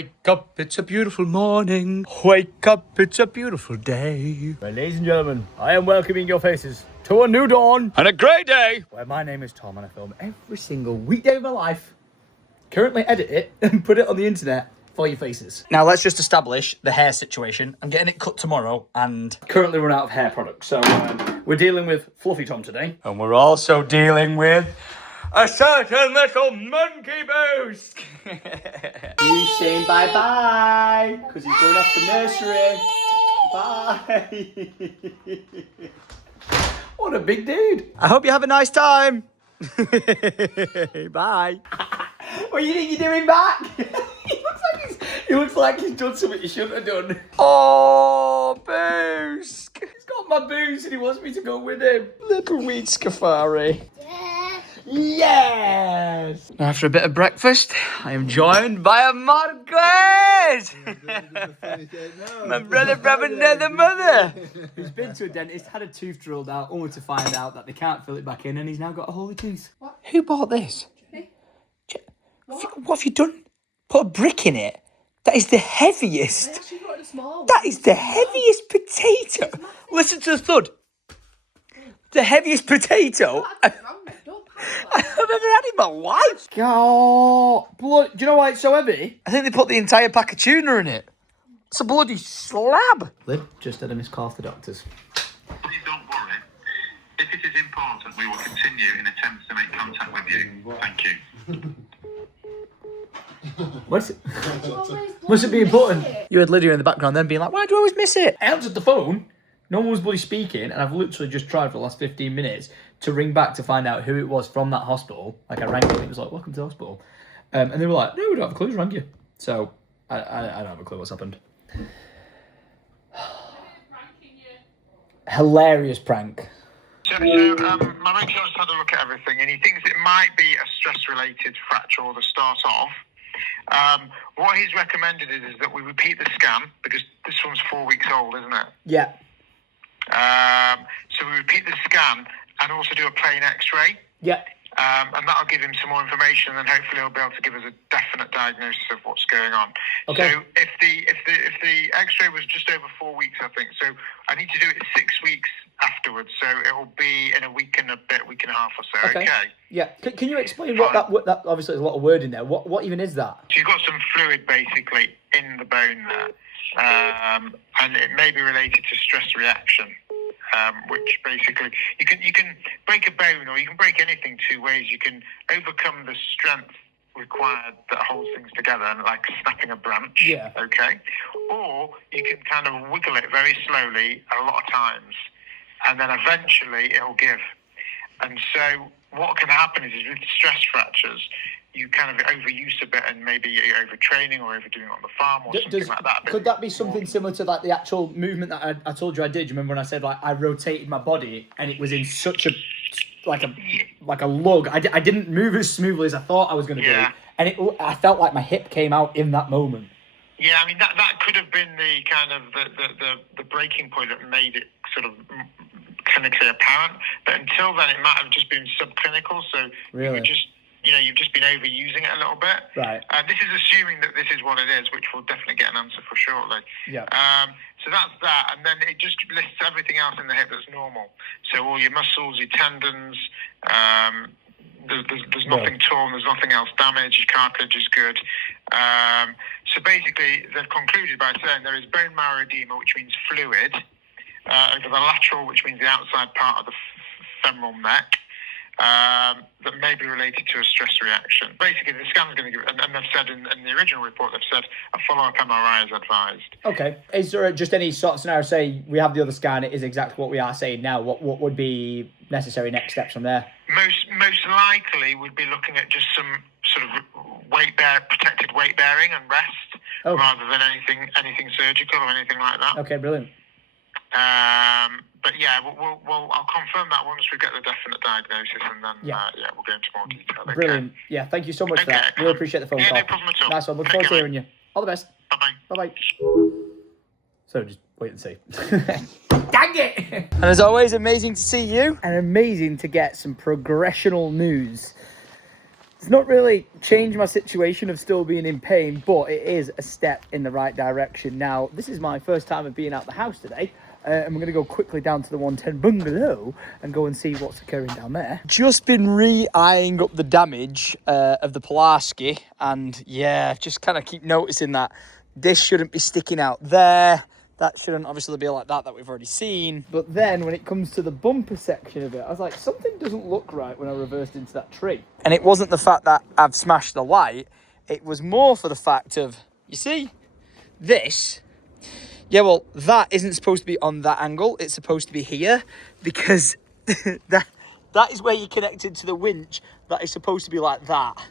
Wake up, it's a beautiful morning. Wake up, it's a beautiful day. Well, ladies and gentlemen, I am welcoming your faces to a new dawn. And a great day. Where my name is Tom and I film every single weekday of my life. Currently edit it and put it on the internet for your faces. Now let's just establish the hair situation. I'm getting it cut tomorrow and... Currently run out of hair products, so we're dealing with Fluffy Tom today. And we're also dealing with a certain little monkey boost. He's saying bye-bye, because he's going off to nursery. Bye. What a big dude. I hope you have a nice time. Bye. What do you think you're doing back? He looks like he's done something he shouldn't have done. Oh, boost. He's got my boots and he wants me to go with him. Little weed scafari. Yes! Now after a bit of breakfast, I am joined by a Margaret! My brother from another mother! He's been to a dentist, had a tooth drilled out, only to find out that they can't fill it back in, and he's now got a holy tooth. What? Who bought this? What have you done? Put a brick in it? That is the heaviest. That is the heaviest potato. Listen to the thud. The heaviest potato I've ever had in my life. God, blood. Do you know why it's so heavy? I think they put the entire pack of tuna in it. It's a bloody slab. Lib just had a missed call off the doctors. Please don't worry. If it is important, we will continue in attempts to make contact with you. Thank you. What's it? Must it be important? You had Lydia in the background then being like, why do I always miss it? I answered the phone. No one was bloody speaking, and I've literally just tried for the last 15 minutes to ring back to find out who it was from that hospital. Like, I rang them, it was like, welcome to the hospital. And they were like, no, we don't have a clue, who's rang you? So, I don't have a clue what's happened. Hilarious prank. So my mate just had a look at everything, and he thinks it might be a stress-related fracture or the start of. What he's recommended is that we repeat the scan, because this one's 4 weeks old, isn't it? Yeah. So we repeat the scan and also do a plain X-ray. Yeah. And that'll give him some more information, and hopefully he'll be able to give us a definite diagnosis of what's going on. Okay. So if the X-ray was just over 4 weeks, I think, so I need to do it 6 weeks afterwards. So it will be in a week and a bit, week and a half or so. Okay. Yeah. Can you explain what that obviously there's a lot of word in there. What even is that? So you've got some fluid basically in the bone there, and it may be related to stress reaction. Which basically you can break a bone, or you can break anything two ways. You can overcome the strength required that holds things together, and like snapping a branch. Yeah. Okay. Or you can kind of wiggle it very slowly a lot of times, and then eventually it'll give. And so what can happen is with stress fractures, you kind of overuse a bit, and maybe you're overtraining or overdoing it on the farm or something like that. Could that be something similar to like the actual movement that I told you I did? Do you remember when I said like I rotated my body and it was in such a like a lug? I didn't move as smoothly as I thought I was going to do, and I felt like my hip came out in that moment. Yeah, I mean that could have been the kind of the breaking point that made it sort of clinically apparent. But until then, it might have just been subclinical. So really, you've just been overusing it a little bit. Right. This is assuming that this is what it is, which we'll definitely get an answer for shortly. Yeah. So that's that, and then it just lists everything else in the hip that's normal. So all your muscles, your tendons, there's nothing torn, there's nothing else damaged, your cartilage is good. So basically, they've concluded by saying there is bone marrow edema, which means fluid, over the lateral, which means the outside part of the femoral neck, that may be related to a stress reaction. Basically, the scan's going to give, and they've said in the original report, they've said a follow-up MRI is advised. Okay. Is there just any sort of scenario, say we have the other scan, it is exactly what we are saying now, what would be necessary next steps from there? Most likely, we'd be looking at just some sort of protected weight bearing and rest, rather than anything surgical or anything like that. Okay, brilliant. But yeah, I'll confirm that once we get the definite diagnosis, and then we'll go into more detail. Okay? Brilliant. Yeah, thank you so much for that. Really appreciate the phone call. No problem at all. Nice one. Look forward to hearing you. All the best. Bye-bye. Bye-bye. So just wait and see. Dang it! And as always, amazing to see you. And amazing to get some progressional news. It's not really changed my situation of still being in pain, but it is a step in the right direction. Now, this is my first time of being out the house today, and we're going to go quickly down to the 110 bungalow and go and see what's occurring down there. Just been re-eyeing up the damage of the Pulaski, and yeah, just kind of keep noticing that this shouldn't be sticking out there. That shouldn't obviously be like that we've already seen. But then when it comes to the bumper section of it, I was like, something doesn't look right when I reversed into that tree. And it wasn't the fact that I've smashed the light. It was more for the fact of, you see, this. Yeah, well, that isn't supposed to be on that angle. It's supposed to be here because that is where you connect it to the winch. That is supposed to be like that.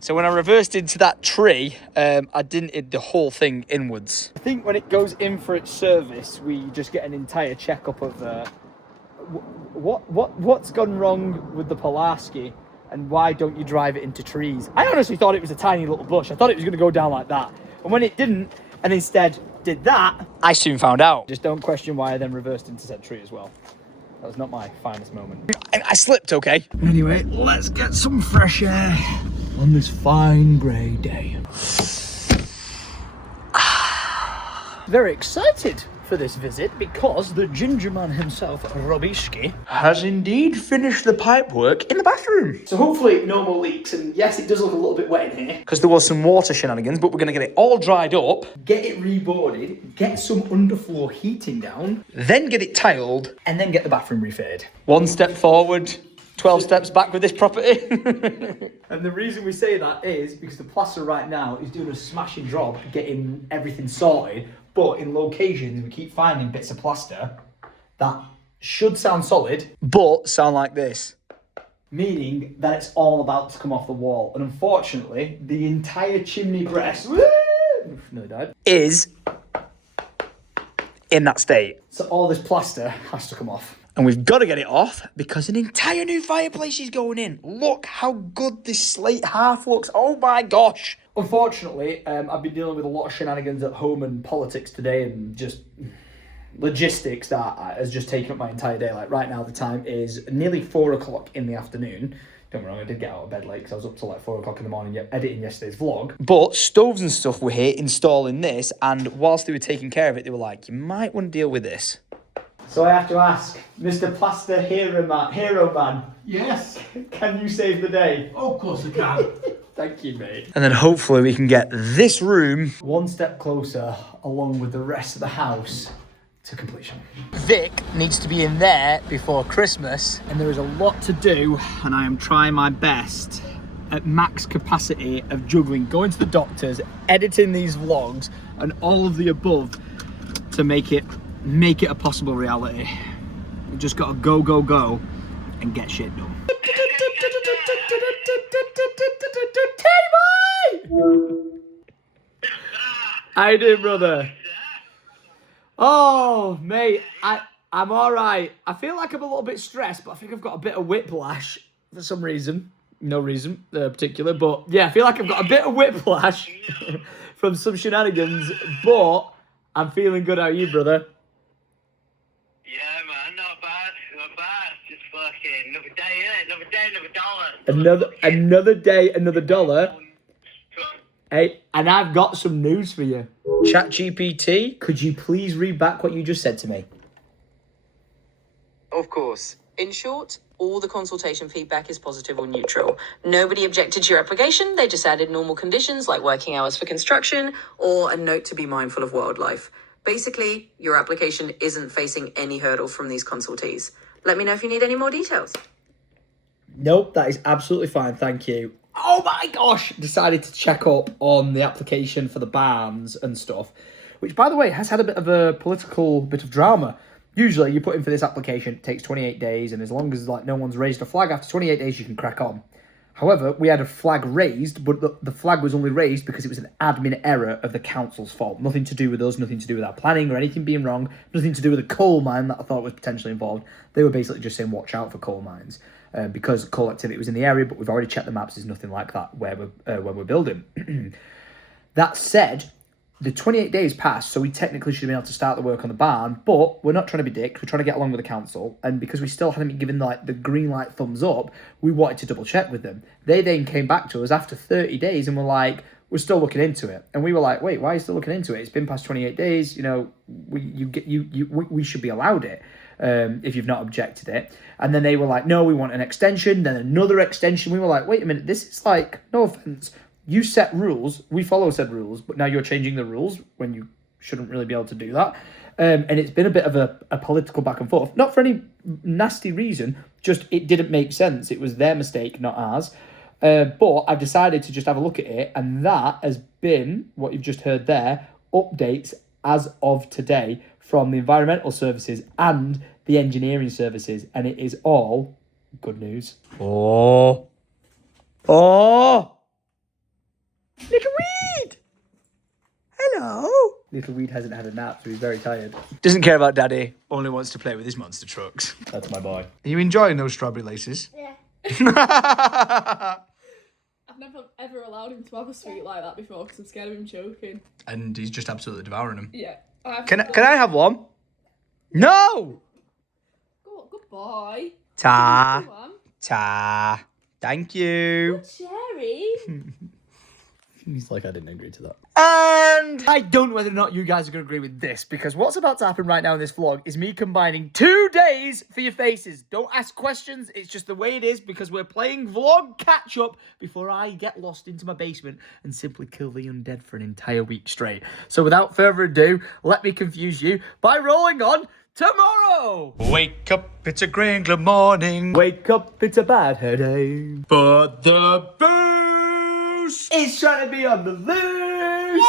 So when I reversed into that tree, I didn't hit the whole thing inwards. I think when it goes in for its service, we just get an entire checkup of what's gone wrong with the Pulaski and why don't you drive it into trees. I honestly thought it was a tiny little bush. I thought it was going to go down like that. And when it didn't, and instead did that, I soon found out. Just don't question why I then reversed into said tree as well. That was not my finest moment. I slipped, okay? Anyway, let's get some fresh air on this fine grey day. Very excited for this visit because the ginger man himself, Robiski, has indeed finished the pipe work in the bathroom. So hopefully no more leaks, and yes, it does look a little bit wet in here because there was some water shenanigans, but we're going to get it all dried up, get it reboarded, get some underfloor heating down, then get it tiled, and then get the bathroom refitted. One step forward, 12 steps back with this property. And the reason we say that is because the plaster right now is doing a smashing job getting everything sorted, but in locations we keep finding bits of plaster that should sound solid, but sound like this. Meaning that it's all about to come off the wall. And unfortunately, the entire chimney breast nearly died, is in that state. So all this plaster has to come off. And we've got to get it off because an entire new fireplace is going in. Look how good this slate half looks. Oh my gosh. Unfortunately, I've been dealing with a lot of shenanigans at home and politics today and just logistics that has just taken up my entire day. Like right now, the time is nearly 4 o'clock in the afternoon. Don't get me wrong, I did get out of bed late because I was up till like 4 o'clock in the morning editing yesterday's vlog. But stoves and stuff were here installing this, and whilst they were taking care of it, they were like, you might want to deal with this. So I have to ask, Mr. Plaster Hero Man. Yes. Can you save the day? Oh, of course I can. Thank you, mate. And then hopefully we can get this room one step closer, along with the rest of the house, to completion. Vic needs to be in there before Christmas. And there is a lot to do, and I am trying my best at max capacity of juggling, going to the doctors, editing these vlogs, and all of the above to make it a possible reality. We just gotta go, and get shit done. Teddy boy! How you doing, brother? Oh, mate, I'm all right. I feel like I'm a little bit stressed, but I think I've got a bit of whiplash for some reason. No reason particular, but yeah, I feel like I've got a bit of whiplash from some shenanigans, but I'm feeling good. How are you, brother? Yeah, man, not bad. Just fucking another day, another dollar. Another day, another dollar. Hey, and I've got some news for you. ChatGPT, could you please read back what you just said to me? Of course. In short, all the consultation feedback is positive or neutral. Nobody objected to your application. They just added normal conditions like working hours for construction or a note to be mindful of wildlife. Basically, your application isn't facing any hurdle from these consultees. Let me know if you need any more details. Nope, that is absolutely fine, thank you. Oh my gosh! Decided to check up on the application for the barns and stuff, which, by the way, has had a bit of a political bit of drama. Usually, you put in for this application, it takes 28 days, and as long as no one's raised a flag after 28 days, you can crack on. However, we had a flag raised, but the flag was only raised because it was an admin error of the council's fault. Nothing to do with us, nothing to do with our planning or anything being wrong, nothing to do with a coal mine that I thought was potentially involved. They were basically just saying, watch out for coal mines, because coal activity was in the area, but we've already checked the maps, there's nothing like that when we're building. That said, the 28 days passed, so we technically should have been able to start the work on the barn, but we're not trying to be dicks, we're trying to get along with the council, and because we still hadn't been given like the green light thumbs up, we wanted to double check with them. They then came back to us after 30 days and were like, we're still looking into it. And we were like, wait, why are you still looking into it? It's been past 28 days, you know, we should be allowed it. If you've not objected it. And then they were like, no, we want an extension, then another extension. We were like, wait a minute, this is like, no offense, you set rules, we follow said rules, but now you're changing the rules when you shouldn't really be able to do that. And it's been a bit of a political back and forth, not for any nasty reason, just it didn't make sense. It was their mistake, not ours. But I've decided to just have a look at it, and that has been, what you've just heard there, updates as of today from the environmental services and the engineering services, and it is all good news. Oh! Little Weed! Hello! Little Weed hasn't had a nap, so he's very tired. Doesn't care about daddy, only wants to play with his monster trucks. That's my boy. Are you enjoying those strawberry laces? Yeah. I've never ever allowed him to have a sweet like that before because I'm scared of him choking. And he's just absolutely devouring them. Yeah. Can I have one? No! Good boy. Ta. Go on. Ta. Thank you. Good Sherry. He's like, I didn't agree to that. And I don't know whether or not you guys are going to agree with this, because what's about to happen right now in this vlog is me combining 2 days for your faces. Don't ask questions, it's just the way it is, because we're playing vlog catch-up before I get lost into my basement and simply kill the undead for an entire week straight. So without further ado, let me confuse you by rolling on tomorrow! wake up, it's a grey and good morning. Wake up, it's a bad hair day. But the boost It's trying to be on the loose!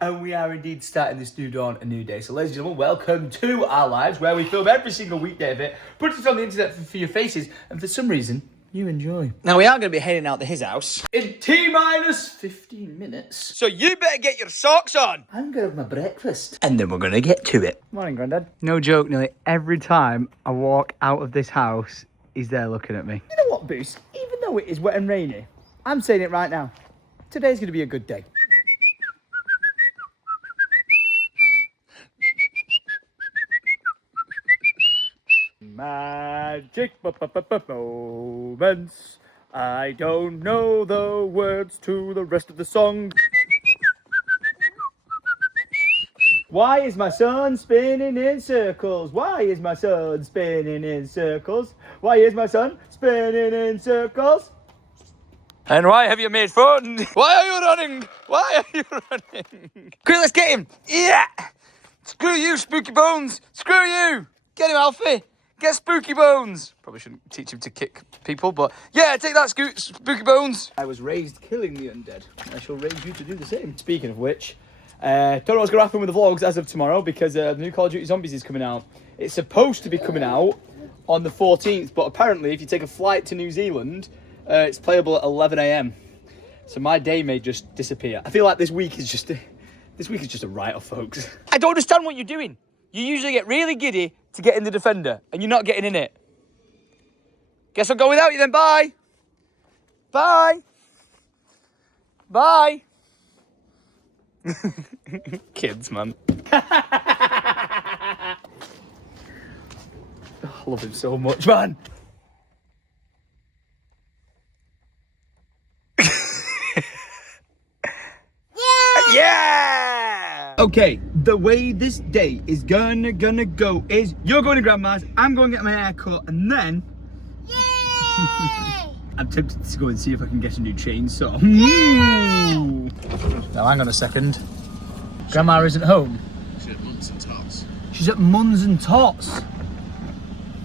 And we are indeed starting this new dawn, a new day. So ladies and gentlemen, welcome to our lives, where we film every single weekday of it, put it on the internet for your faces, and for some reason, you enjoy. Now we are going to be heading out to his house. In T-minus 15 minutes, So you better get your socks on. I'm going to have my breakfast. And then we're going to get to it. Morning, Grandad. No joke, nearly every time I walk out of this house, he's there looking at me. You know what, Boost? Even though it is wet and rainy, I'm saying it right now. Today's going to be a good day. Magic moments. I don't know the words to the rest of the song. Why is my son spinning in circles? Why is my son spinning in circles? Why is my son spinning in circles? And why have you made fun? Why are you running? Why are you running? Quick, let's get him. Yeah. Screw you, Spooky Bones. Screw you. Get him, Alfie. Get Spooky Bones. Probably shouldn't teach him to kick people, but yeah, take that, Spooky Bones. I was raised killing the undead. I shall raise you to do the same. Speaking of which, don't know what's going to happen with the vlogs as of tomorrow, because the new Call of Duty Zombies is coming out. It's supposed to be coming out on the 14th, but apparently if you take a flight to New Zealand, it's playable at 11 AM. So my day may just disappear. I feel like this week is just a write-off, folks. I don't understand what you're doing. You usually get really giddy to get in the Defender, and you're not getting in it. Guess I'll go without you then. Bye. Bye. Bye. Kids, man. I love him so much, man. Yeah! Okay, the way this day is gonna go is you're going to Grandma's, I'm going to get my hair cut, and then... Yay! I'm tempted to go and see if I can get a new chainsaw. Now, hang on a second. Grandma isn't home. She's at Munns and Tots. She's at Munns and Tots.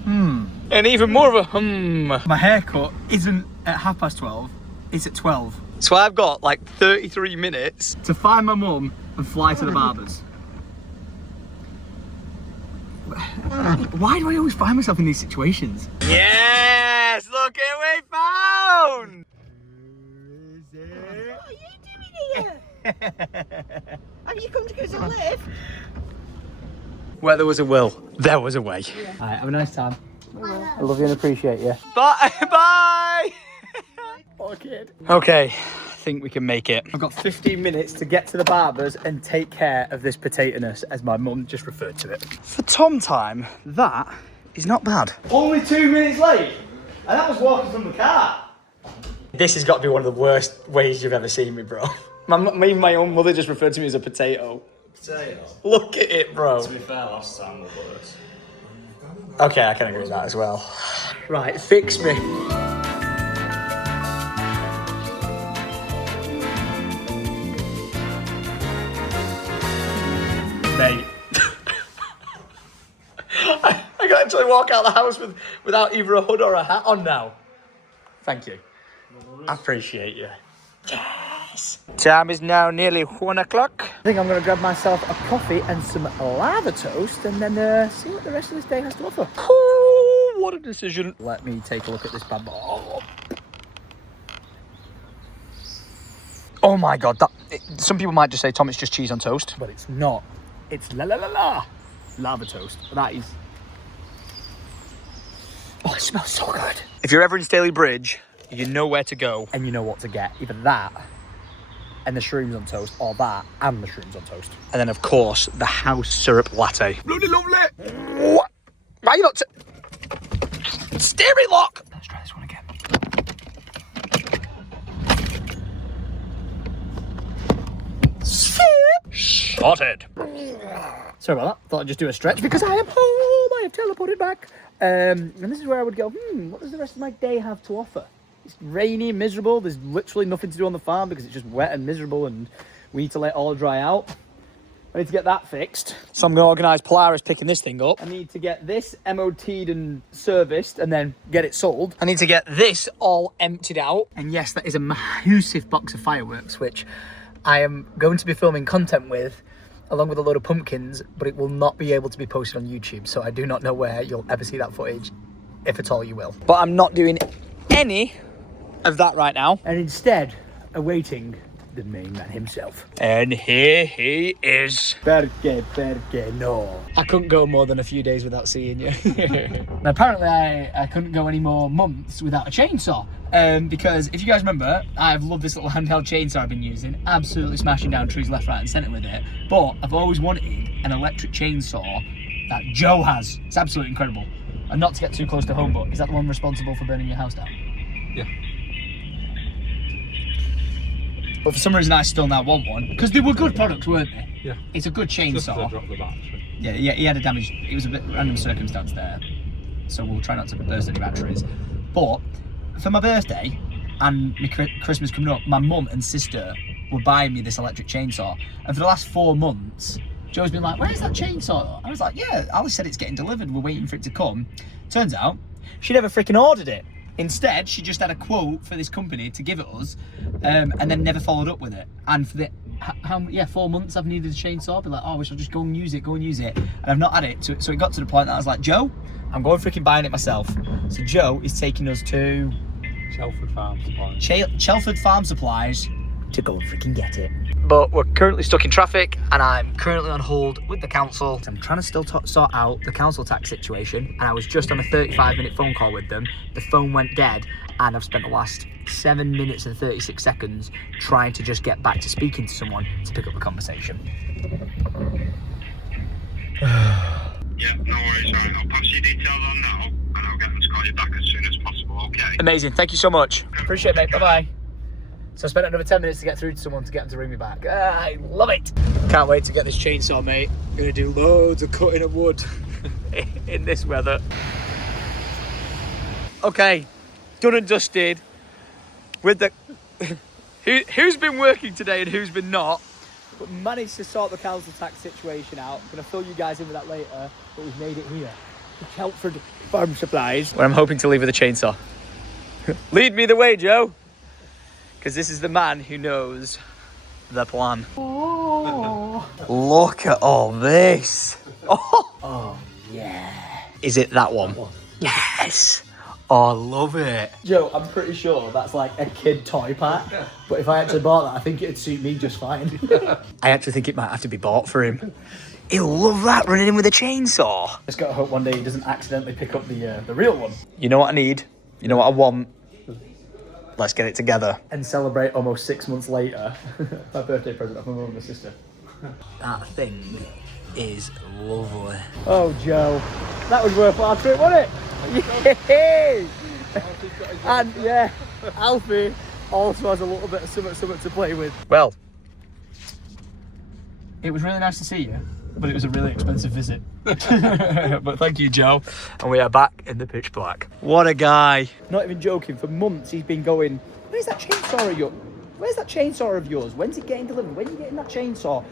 And even more of a My haircut isn't at 12:30, it's at 12. So I've got like 33 minutes. To find my mum and fly to the barbers. Why do I always find myself in these situations? Yes! Look at what we found! What are you doing here? Have you come to go to the lift? Where there was a will, there was a way. Alright, have a nice time. I love you and appreciate you. Bye! Bye! Poor kid. Okay, think we can make it. I've got 15 minutes to get to the barber's and take care of this potato-ness, as my mum just referred to it. For Tom time, that is not bad. Only 2 minutes late, and that was walking from the car. This has got to be one of the worst ways you've ever seen me, bro. My own mother just referred to me as a potato. Potato? Look at it, bro. To be fair, last time was worse. Okay, I can agree with that as well. Right, fix me. Mate. I can actually walk out of the house without either a hood or a hat on now. Thank you. I appreciate you. Yes. Time is now nearly 1 o'clock. I think I'm going to grab myself a coffee and some lava toast and then see what the rest of this day has to offer. Ooh, what a decision. Let me take a look at this bad boy. Oh my God, some people might just say, Tom, it's just cheese on toast. But it's not. It's lava toast. That is... Oh, it smells so good. If you're ever in Staley Bridge, you know where to go. And you know what to get. Either that and the shrooms on toast, or that and the shrooms on toast. And then, of course, the house syrup latte. Bloody lovely. What? Why are you not... Steering lock! Let's try this one again. Sorted. Sorry about that. Thought I'd just do a stretch because I am home. I have teleported back. And this is where I would go, what does the rest of my day have to offer? It's rainy, miserable. There's literally nothing to do on the farm because it's just wet and miserable and we need to let it all dry out. I need to get that fixed. So I'm going to organise Polaris picking this thing up. I need to get this MOT'd and serviced and then get it sold. I need to get this all emptied out. And yes, that is a massive box of fireworks, which I am going to be filming content with, along with a load of pumpkins, but it will not be able to be posted on YouTube. So I do not know where you'll ever see that footage, if at all you will. But I'm not doing any of that right now. And instead, awaiting the main man himself. And here he is. Perché no. I couldn't go more than a few days without seeing you. And apparently I couldn't go any more months without a chainsaw. Because if you guys remember, I've loved this little handheld chainsaw I've been using, absolutely smashing down trees left, right and centre with it. But I've always wanted an electric chainsaw that Joe has. It's absolutely incredible. And not to get too close to home, but is that the one responsible for burning your house down? Yeah. But for some reason I still now want one, because they were good products, weren't they? Yeah. It's a good chainsaw. Just drop the battery. Yeah, he had a damage. It was a bit random circumstance there, so we'll try not to burst any batteries. But for my birthday and my Christmas coming up, my mum and sister were buying me this electric chainsaw, and for the last 4 months, Joe's been like, "Where's that chainsaw?" I was like, "Yeah, Alice said it's getting delivered. We're waiting for it to come." Turns out she never freaking ordered it. Instead, she just had a quote for this company to give it us, and then never followed up with it. And for the 4 months I've needed a chainsaw. Be like, "Oh, we shall just go and use it, and I've not had it. So it got to the point that I was like, "Joe, I'm going freaking buying it myself." So Joe is taking us to Chelford Farm Supplies. Chelford Farm Supplies to go and freaking get it. But we're currently stuck in traffic and I'm currently on hold with the council. I'm trying to still sort out the council tax situation, and I was just on a 35-minute phone call with them. The phone went dead and I've spent the last 7 minutes and 36 seconds trying to just get back to speaking to someone to pick up the conversation. Yeah, no worries. All right, I'll pass your details on now, and I'll get them to call you back as soon as possible. Okay. Amazing, thank you so much. Appreciate it, mate. Bye-bye. So I spent another 10 minutes to get through to someone to get them to ring me back. I love it. Can't wait to get this chainsaw, mate. Gonna do loads of cutting of wood in this weather. Okay, done and dusted. With the who's been working today and who's been not. But managed to sort the council tax situation out. I'm gonna fill you guys in with that later, but we've made it here. The Chelford Farm Supplies. Where I'm hoping to leave with a chainsaw. Lead me the way, Joe. Because this is the man who knows the plan. Oh, Look at all this. oh yeah. Is it that one? Yes. Oh, I love it. Joe, I'm pretty sure that's like a kid toy pack. But if I actually bought that, I think it'd suit me just fine. I actually think it might have to be bought for him. He'll love that, running in with a chainsaw. Just gotta hope one day he doesn't accidentally pick up the real one. You know what I need? You know what I want? Let's get it together. And celebrate almost 6 months later. My birthday present off my mum and my sister. That thing is lovely. Oh, Joe. That was worth our trip, wasn't it? Yay! And yeah, Alfie also has a little bit of something to play with. Well, It was really nice to see you, but it was a really expensive visit. but thank you, Joe. And we are back in the pitch black. What a guy. Not even joking, for months he's been going, where's that chainsaw of yours? Where's that chainsaw of yours? When's it getting delivered? When are you getting that chainsaw?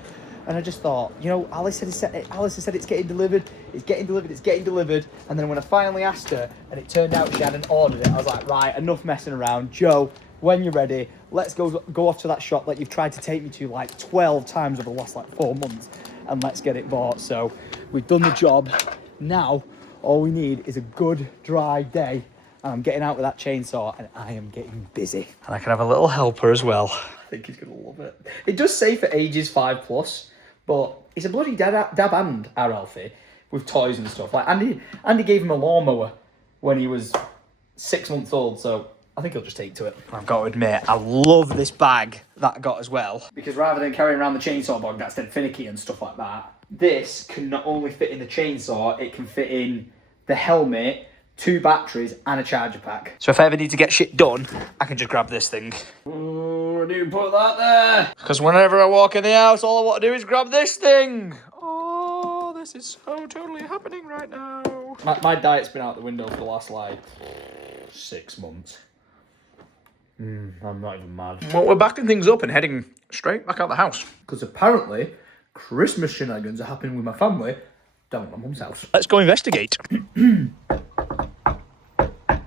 And I just thought, you know, Alice has said it's getting delivered, it's getting delivered, it's getting delivered. And then when I finally asked her, and it turned out she hadn't ordered it, I was like, right, enough messing around. Joe, when you're ready, let's go off to that shop that you've tried to take me to like 12 times over the last like 4 months, and let's get it bought. So we've done the job. Now, all we need is a good dry day, and I'm getting out with that chainsaw, and I am getting busy. And I can have a little helper as well. I think he's gonna love it. It does say for ages 5+, but he's a bloody dab hand, our Alfie, with toys and stuff. Like Andy gave him a lawnmower when he was 6 months old, so I think he'll just take to it. I've got to admit, I love this bag that I got as well. Because rather than carrying around the chainsaw bag that's dead finicky and stuff like that, this can not only fit in the chainsaw, it can fit in the helmet, 2 batteries, and a charger pack. So if I ever need to get shit done, I can just grab this thing. Oh, I didn't put that there. Because whenever I walk in the house, all I want to do is grab this thing. Oh, this is so totally happening right now. My diet's been out the window for the last, like, 6 months. I'm not even mad. Well, we're backing things up and heading straight back out the house. Because apparently, Christmas shenanigans are happening with my family down at my mum's house. Let's go investigate.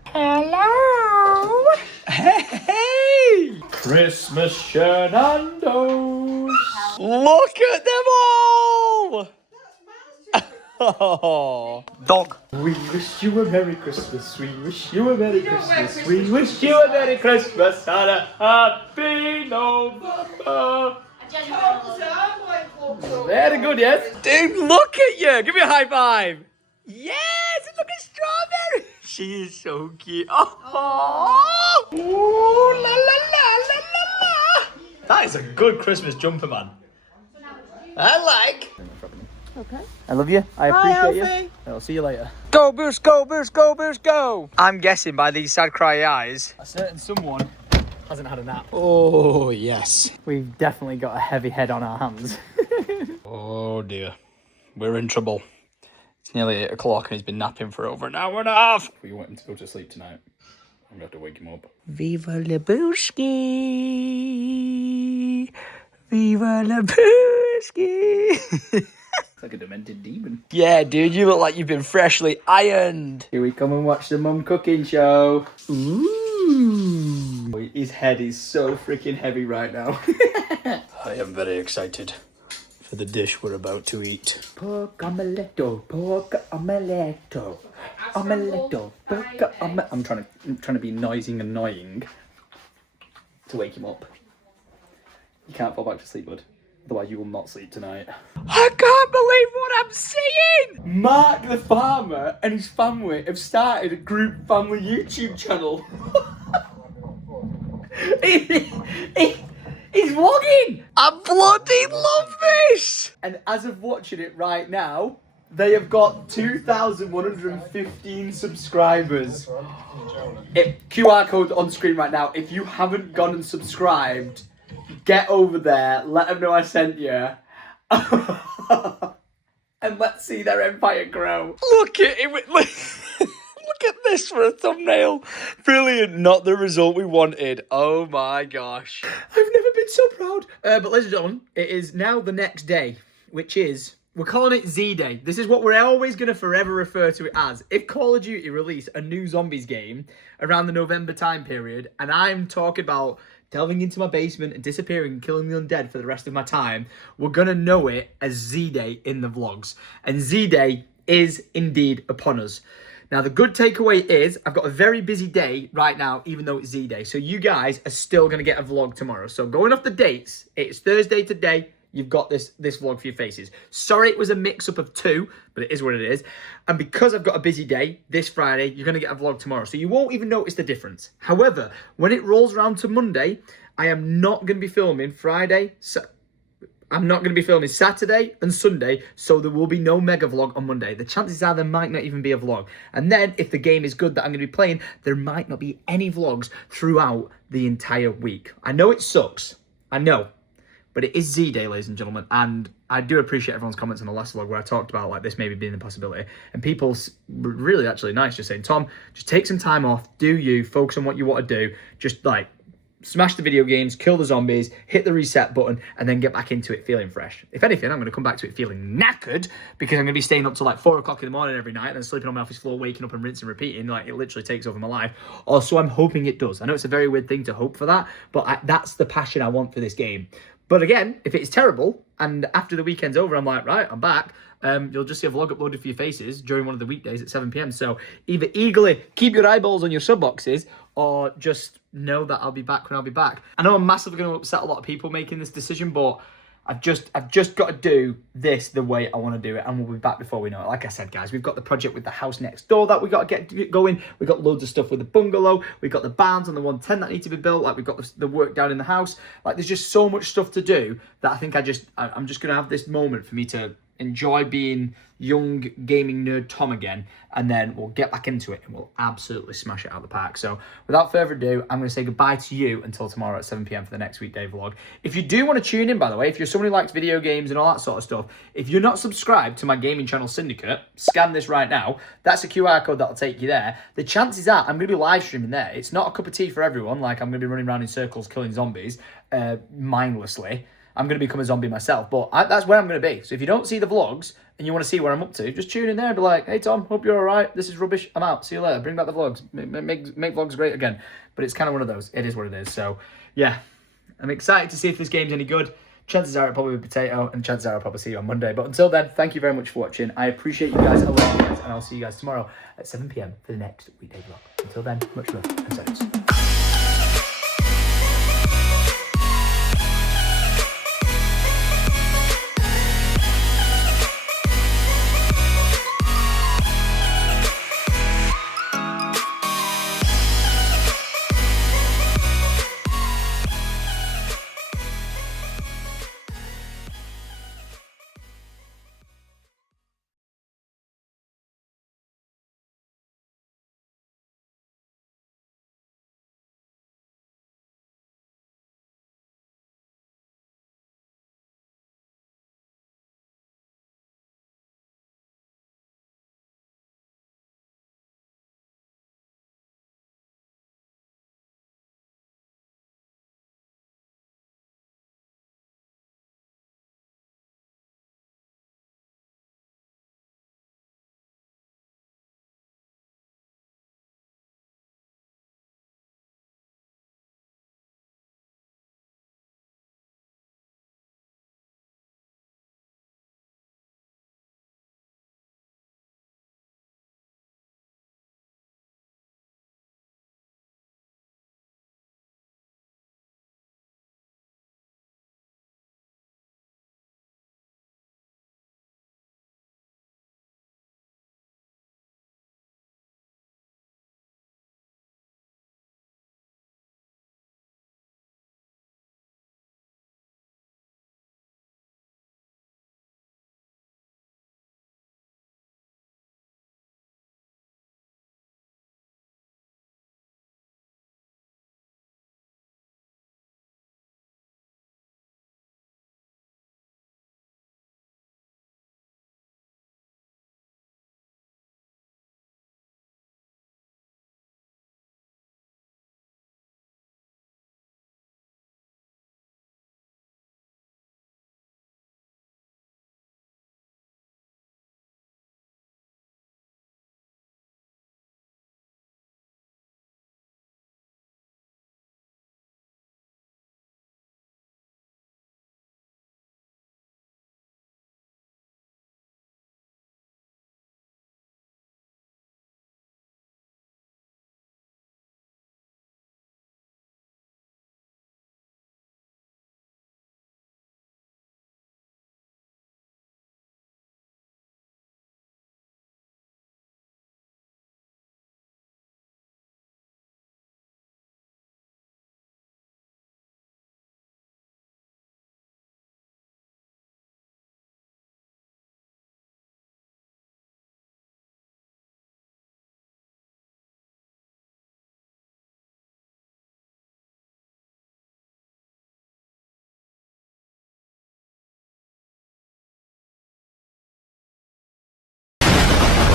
Hello. Hey. Christmas shenanigans. Look at them all. Oh, dog. We wish you a Merry Christmas. We wish you a Merry Christmas. We wish you a Merry Christmas and a Happy November. Very good, yes? Dude, look at you. Give me a high five. Yes, look at Strawberry. She is so cute. Oh. Ooh, la, la, la, la, la, la. That is a good Christmas jumper, man. I like. Okay. I love you. I appreciate you. I'll see you later. Go, Boost, go, Boost, go, Boost, go. I'm guessing by these sad cry eyes. A certain someone hasn't had a nap. Oh, yes. We've definitely got a heavy head on our hands. Oh, dear. We're in trouble. It's nearly 8 o'clock and he's been napping for over an hour and a half. We want him to go to sleep tonight. I'm going to have to wake him up. Viva la Booski. Viva la Booski. It's like a demented demon. Yeah, dude, you look like you've been freshly ironed. Here we come and watch the mum cooking show. Ooh. His head is so freaking heavy right now. I am very excited for the dish we're about to eat. Pork omeletto, pork omeletto, omeletto, pork omeletto. I'm trying to be noisy and annoying to wake him up. You can't fall back to sleep, bud. Otherwise you will not sleep tonight. I can't believe what I'm seeing! Mark the farmer and his family have started a group family YouTube channel. He's vlogging! I bloody love this! And as of watching it right now, they have got 2,115 subscribers. QR code on screen right now. If you haven't gone and subscribed, get over there, let them know I sent you. And let's see their empire grow. Look at it. Look at this for a thumbnail. Brilliant. Not the result we wanted. Oh my gosh. I've never been so proud. But ladies and gentlemen, it is now the next day, which is, we're calling it Z-Day. This is what we're always going to forever refer to it as. If Call of Duty release a new zombies game around the November time period, and I'm talking about delving into my basement and disappearing and killing the undead for the rest of my time, we're going to know it as Z-Day in the vlogs. And Z-Day is indeed upon us. Now, the good takeaway is I've got a very busy day right now, even though it's Z-Day. So you guys are still going to get a vlog tomorrow. So going off the dates, it's Thursday today. you've got this vlog for your faces. Sorry it was a mix-up of two, but it is what it is. And because I've got a busy day this Friday, you're going to get a vlog tomorrow. So you won't even notice the difference. However, when it rolls around to Monday, I am not going to be filming Friday. I'm not going to be filming Saturday and Sunday, so there will be no mega vlog on Monday. The chances are there might not even be a vlog. And then, if the game is good that I'm going to be playing, there might not be any vlogs throughout the entire week. I know it sucks. I know. But it is Z-Day, ladies and gentlemen, and I do appreciate everyone's comments on the last vlog where I talked about like this maybe being a possibility. And people were really actually nice, just saying, Tom, just take some time off, do you, focus on what you want to do, just like smash the video games, kill the zombies, hit the reset button, and then get back into it feeling fresh. If anything, I'm going to come back to it feeling knackered because I'm going to be staying up till like 4 o'clock in the morning every night and then sleeping on my office floor, waking up and rinsing and repeating. Like, it literally takes over my life. Also, I'm hoping it does. I know it's a very weird thing to hope for that, but that's the passion I want for this game. But again, if it's terrible, and after the weekend's over, I'm like, right, I'm back, you'll just see a vlog uploaded for your faces during one of the weekdays at 7 p.m. So either eagerly keep your eyeballs on your sub boxes, or just know that I'll be back when I'll be back. I know I'm massively going to upset a lot of people making this decision, but I've just got to do this the way I want to do it, and we'll be back before we know it. Like I said, guys, we've got the project with the house next door that we got to get going. We've got loads of stuff with the bungalow. We've got the barns on the 110 that need to be built. Like, we've got the work down in the house. Like, there's just so much stuff to do that I think I'm just going to have this moment for me to enjoy being young gaming nerd Tom again, and then we'll get back into it and we'll absolutely smash it out of the park. So without further ado, I'm going to say goodbye to you until tomorrow at 7 p.m. for the next weekday vlog. If you do want to tune in, by the way, if you're someone who likes video games and all that sort of stuff, if you're not subscribed to my gaming channel Syndicate, scan this right now. That's a QR code that'll take you there. The chances are I'm going to be live streaming there. It's not a cup of tea for everyone. Like, I'm going to be running around in circles killing zombies mindlessly. I'm going to become a zombie myself, but that's where I'm going to be. So if you don't see the vlogs and you want to see where I'm up to, just tune in there and be like, hey, Tom, hope you're all right. This is rubbish. I'm out. See you later. Bring back the vlogs. Make vlogs great again. But it's kind of one of those. It is what it is. So, yeah, I'm excited to see if this game's any good. Chances are it'll probably be potato, and chances are I'll probably see you on Monday. But until then, thank you very much for watching. I appreciate you guys. I love you guys, and I'll see you guys tomorrow at 7 p.m. for the next weekday vlog. Until then, much love and thanks.